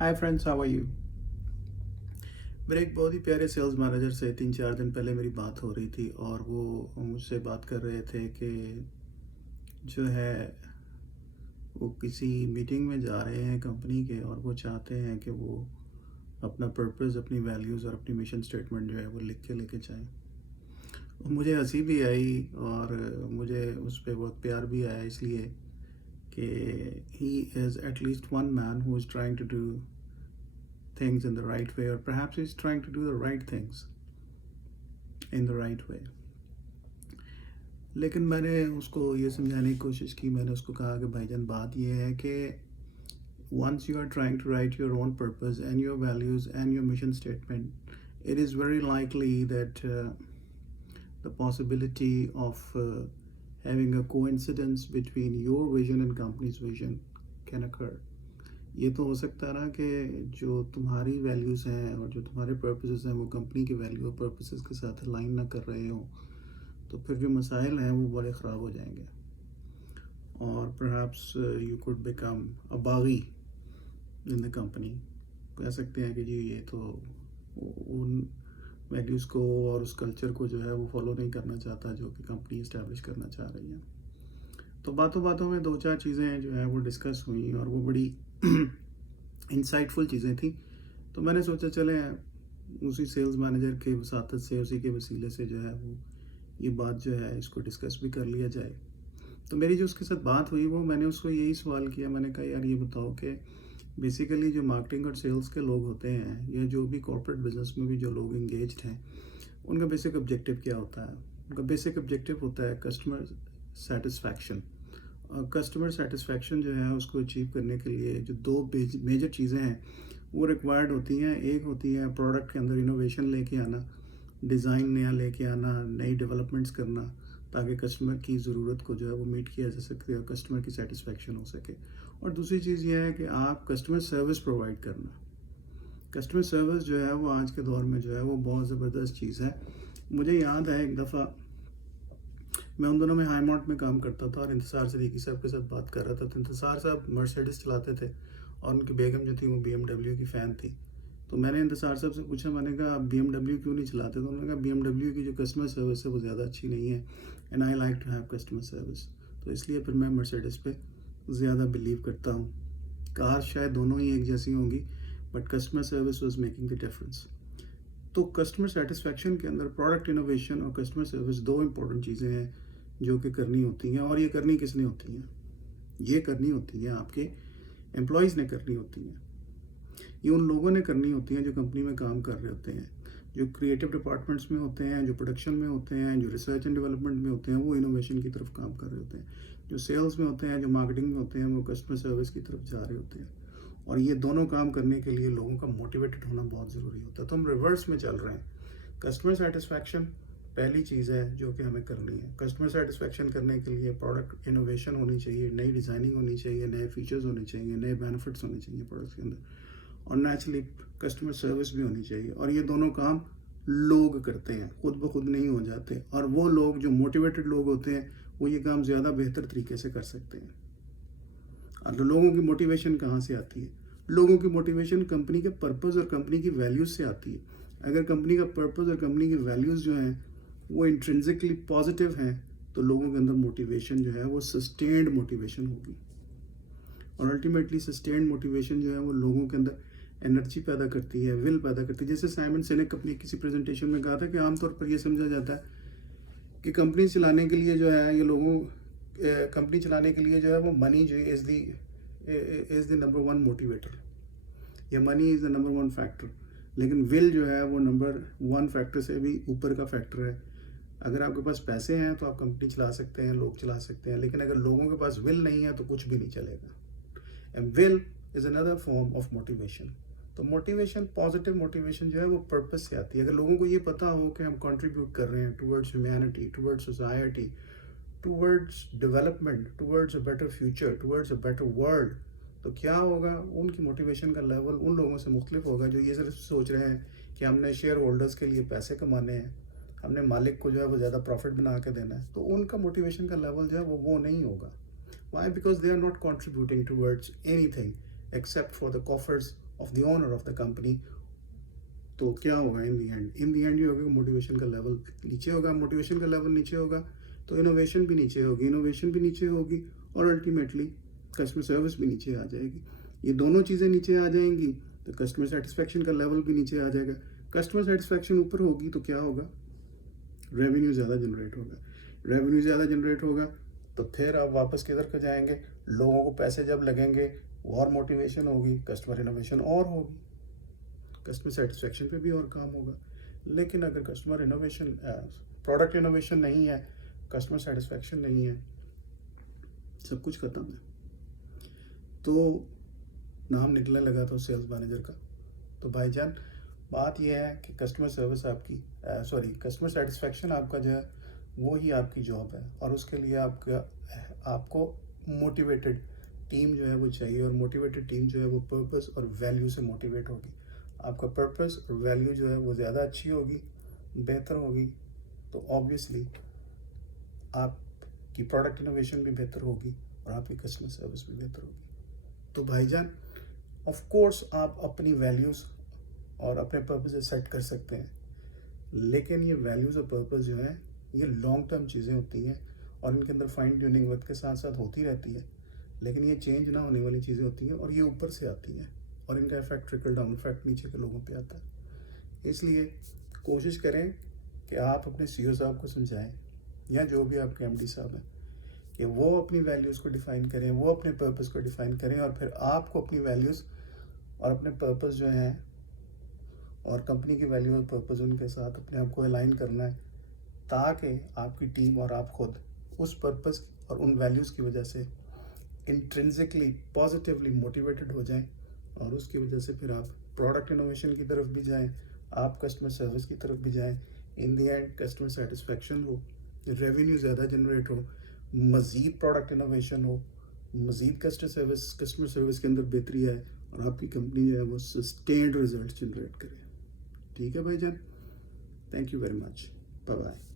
Hi friends, how are you. मेरे एक बहुत ही प्यारे सेल्स मैनेजर से 3-4 दिन पहले मेरी बात हो रही थी और वो मुझसे बात कर रहे थे कि जो है वो किसी मीटिंग में जा रहे हैं कंपनी के और वो चाहते हैं कि वो अपना पर्पस, अपनी वैल्यूज़ और अपनी मिशन स्टेटमेंट जो है वो लिख के लेके जाएं। मुझे हंसी भी आई और मुझे उस पर बहुत प्यार भी आया, इसलिए कि he is at least one man who is trying to do things in the right way, or perhaps he's trying to do the right things in the right way. लेकिन मैंने उसको ये समझाने की कोशिश की, मैंने उसको कहा कि भाईजान बात ये है कि once you are trying to write your own purpose and your values and your mission statement, it is very likely that the possibility of having a coincidence between your vision and company's vision can occur. ये तो हो सकता है ना कि जो तुम्हारी values हैं और जो तुम्हारे पर्पसेस हैं वो कंपनी की वैल्यू और पर्पसेस के साथ अलाइन ना कर रहे हो, तो फिर जो मसाइल हैं वो बड़े ख़राब हो जाएंगे और perhaps you could become a बागी इन द कंपनी। कह सकते हैं कि जी ये तो उन वैल्यूज़ को और उस कल्चर को जो है वो फॉलो नहीं करना चाहता जो कि कंपनी इस्टेब्लिश करना चाह रही है। तो बातों बातों में 2-4 चीज़ें जो है वो डिस्कस हुई और वो बड़ी इंसाइटफुल चीज़ें थी। तो मैंने सोचा चले उसी सेल्स मैनेजर के वसातत से, उसी के वसीले से जो है वो ये बात जो है इसको डिस्कस भी कर लिया जाए। तो मेरी जो उसके साथ बात हुई वो मैंने उसको यही सवाल किया, मैंने कहा यार ये बताओ कि बेसिकली जो मार्केटिंग और सेल्स के लोग होते हैं या जो भी कॉर्पोरेट बिजनेस में भी जो लोग इंगेज्ड हैं, उनका बेसिक ऑब्जेक्टिव क्या होता है? उनका बेसिक ऑब्जेक्टिव होता है कस्टमर सेटिस्फैक्शन। कस्टमर सेटिस्फैक्शन जो है उसको अचीव करने के लिए जो 2 मेजर चीज़ें हैं वो रिक्वायर्ड होती हैं। एक होती है प्रोडक्ट के अंदर इनोवेशन लेके आना, डिज़ाइन नया लेके आना, नई डेवलपमेंट्स करना ताकि कस्टमर की ज़रूरत को जो है वो मीट किया जा सके और कस्टमर की सेटिस्फैक्शन हो सके। और दूसरी चीज़ ये है कि आप कस्टमर सर्विस प्रोवाइड करना। कस्टमर सर्विस जो है वो आज के दौर में जो है वो बहुत ज़बरदस्त चीज़ है। मुझे याद है एक दफ़ा मैं उन दोनों में हाई मार्ट में काम करता था और इंतज़ार सदीकी साहब के साथ बात कर रहा था। तो इंतज़ार साहब मर्सिडीज़ चलाते थे और उनकी बेगम जो थी वो BMW की फ़ैन थी। तो मैंने इंतज़ार साहब से पूछा, मैंने कहा आप BMW क्यों नहीं चलाते? तो उन्होंने कहा BMW की जो कस्टमर सर्विस है वो ज़्यादा अच्छी नहीं है and I like to have customer service. तो इसलिए फिर मैं मर्सिडीज़ पे ज़्यादा बिलीव करता हूँ। कार शायद दोनों ही एक जैसी होंगी but customer service was making the difference. तो कस्टमर सेटिस्फैक्शन के अंदर प्रोडक्ट इनोवेशन और कस्टमर सर्विस 2 इंपॉर्टेंट चीज़ें हैं जो कि करनी होती हैं। और ये करनी किसने होती हैं? ये करनी होती हैं आपके एम्प्लॉयज़ ने करनी होती हैं। ये उन लोगों ने करनी होती हैं जो कंपनी में काम कर रहे होते हैं, जो क्रिएटिव डिपार्टमेंट्स में होते हैं, जो प्रोडक्शन में होते हैं, जो रिसर्च एंड डेवलपमेंट में होते हैं, वो इनोवेशन की तरफ काम कर रहे होते हैं। जो सेल्स में होते हैं, जो मार्केटिंग में होते हैं, वो कस्टमर सर्विस की तरफ जा रहे होते हैं। और ये दोनों काम करने के लिए लोगों का मोटिवेटेड होना बहुत ज़रूरी होता है। तो हम रिवर्स में चल रहे हैं। कस्टमर सेटिस्फैक्शन पहली चीज़ है जो कि हमें करनी है। कस्टमर सेटिस्फैक्शन करने के लिए प्रोडक्ट इनोवेशन होनी चाहिए, नई डिज़ाइनिंग होनी चाहिए, नए फीचर्स होने चाहिए, नए बेनिफिट्स होने चाहिए प्रोडक्ट्स के अंदर और नेचुरली कस्टमर सर्विस भी होनी चाहिए। और ये दोनों काम लोग करते हैं, खुद ब खुद नहीं हो जाते। और वो लोग जो मोटिवेटेड लोग होते हैं वो ये काम ज़्यादा बेहतर तरीके से कर सकते हैं। और लोगों की मोटिवेशन कहाँ से आती है? लोगों की मोटिवेशन कंपनी के पर्पस और कंपनी की वैल्यूज़ से आती है। अगर कंपनी का पर्पस और कंपनी की वैल्यूज़ जो हैं वो इंट्रिंसिकली पॉजिटिव हैं तो लोगों के अंदर मोटिवेशन जो है वो सस्टेन्ड मोटिवेशन होगी। और अल्टीमेटली सस्टेन्ड मोटिवेशन जो है वो लोगों के अंदर एनर्जी पैदा करती है, विल पैदा करती है। जैसे साइमन सिनेक अपनी किसी प्रेजेंटेशन में कहा था कि आमतौर पर यह समझा जाता है कि कंपनी चलाने के लिए जो है ये लोगों कंपनी चलाने के लिए जो है वो मनी जो इज़ द नंबर 1 मोटिवेटर, या money is the number 1 factor. लेकिन विल जो है वो नंबर 1 फैक्टर से भी ऊपर का फैक्टर है। अगर आपके पास पैसे हैं तो आप कंपनी चला सकते हैं, लोग चला सकते हैं, लेकिन अगर लोगों के पास विल नहीं है तो कुछ भी नहीं चलेगा। And will is another form of motivation. तो मोटिवेशन, पॉजिटिव मोटिवेशन जो है वो पर्पस से आती है। अगर लोगों को ये पता हो कि हम कंट्रीब्यूट कर रहे हैं towards humanity, towards society, towards development, towards a better future, towards a better world, तो क्या होगा? उनकी मोटिवेशन का लेवल उन लोगों से मुख्तलिफ होगा जो ये सिर्फ सोच रहे हैं कि हमने शेयर होल्डर्स के लिए पैसे कमाने हैं, हमने मालिक को जो है वो ज़्यादा प्रॉफिट बना के देना है। तो उनका मोटिवेशन का लेवल जो है वो नहीं होगा। Why? Because they are not contributing towards anything except for the coffers of the owner of the company, तो क्या होगा इन दी एंड ये होगा कि मोटिवेशन का लेवल नीचे होगा, मोटिवेशन का लेवल नीचे होगा तो इनोवेशन भी नीचे होगी, इनोवेशन भी नीचे होगी और अल्टीमेटली कस्टमर सर्विस भी नीचे आ जाएगी। ये दोनों चीज़ें नीचे आ जाएंगी तो कस्टमर सेटिस्फेक्शन का लेवल भी नीचे आ जाएगा। कस्टमर सेटिस्फेक्शन ऊपर होगी तो क्या होगा, रेवेन्यू ज़्यादा जनरेट होगा, रेवेन्यू ज़्यादा जनरेट होगा तो फिर आप वापस किधर को जाएंगे, लोगों को पैसे जब लगेंगे और मोटिवेशन होगी, कस्टमर इनोवेशन और होगी, कस्टमर सेटिस्फेक्शन पे भी और काम होगा। लेकिन अगर कस्टमर इनोवेशन, प्रोडक्ट इनोवेशन नहीं है, कस्टमर सेटिस्फेक्शन नहीं है, सब कुछ ख़त्म है। तो नाम निकलने लगा था सेल्स मैनेजर का। तो भाईजान बात यह है कि कस्टमर सर्विस आपकी कस्टमर सेटिस्फेक्शन आपका जो है वो ही आपकी जॉब है, और उसके लिए आपको मोटिवेटेड टीम जो है वो चाहिए, और मोटिवेटेड टीम जो है वो पर्पस और वैल्यू से मोटिवेट होगी। आपका पर्पस और वैल्यू जो है वो ज़्यादा अच्छी होगी, बेहतर होगी, तो ऑब्वियसली आपकी प्रोडक्ट इनोवेशन भी बेहतर होगी और आपकी कस्टमर सर्विस भी बेहतर होगी। तो भाईजान ऑफ कोर्स आप अपनी वैल्यूज़ और अपने पर्पस सेट कर सकते हैं, लेकिन ये वैल्यूज़ और पर्पस जो है ये लॉन्ग टर्म चीज़ें होती हैं और इनके अंदर फाइन ट्यूनिंग वक्त के साथ साथ होती रहती है, लेकिन ये चेंज ना होने वाली चीज़ें होती हैं और ये ऊपर से आती हैं और इनका इफेक्ट ट्रिकल डाउन इफेक्ट नीचे के लोगों पे आता है। इसलिए कोशिश करें कि आप अपने सीईओ साहब को समझाएं या जो भी आपके एमडी साहब हैं कि वो अपनी वैल्यूज़ को डिफ़ाइन करें, वो अपने पर्पस को डिफ़ाइन करें, और फिर आपको अपनी वैल्यूज़ और अपने पर्पस जो हैं और कंपनी की वैल्यू और पर्पस उनके साथ अपने आप को अलाइन करना है, ताकि आपकी टीम और आप खुद उस पर्पस और उन वैल्यूज़ की वजह से इंट्रिंसिकली पॉजिटिवली मोटिवेटेड हो जाएं, और उसकी वजह से फिर आप प्रोडक्ट इनोवेशन की तरफ भी जाएं, आप कस्टमर सर्विस की तरफ भी जाएं, इन दी एंड कस्टमर सेटिस्फेक्शन हो, रेवेन्यू ज़्यादा जनरेट हो, मज़ीद प्रोडक्ट इनोवेशन हो, मज़ीद कस्टमर सर्विस के अंदर बेहतरी आए और आपकी कंपनी जो है वो सस्टेन्ड रिजल्ट जनरेट करे। ठीक है भाईजान, thank you very much, bye bye.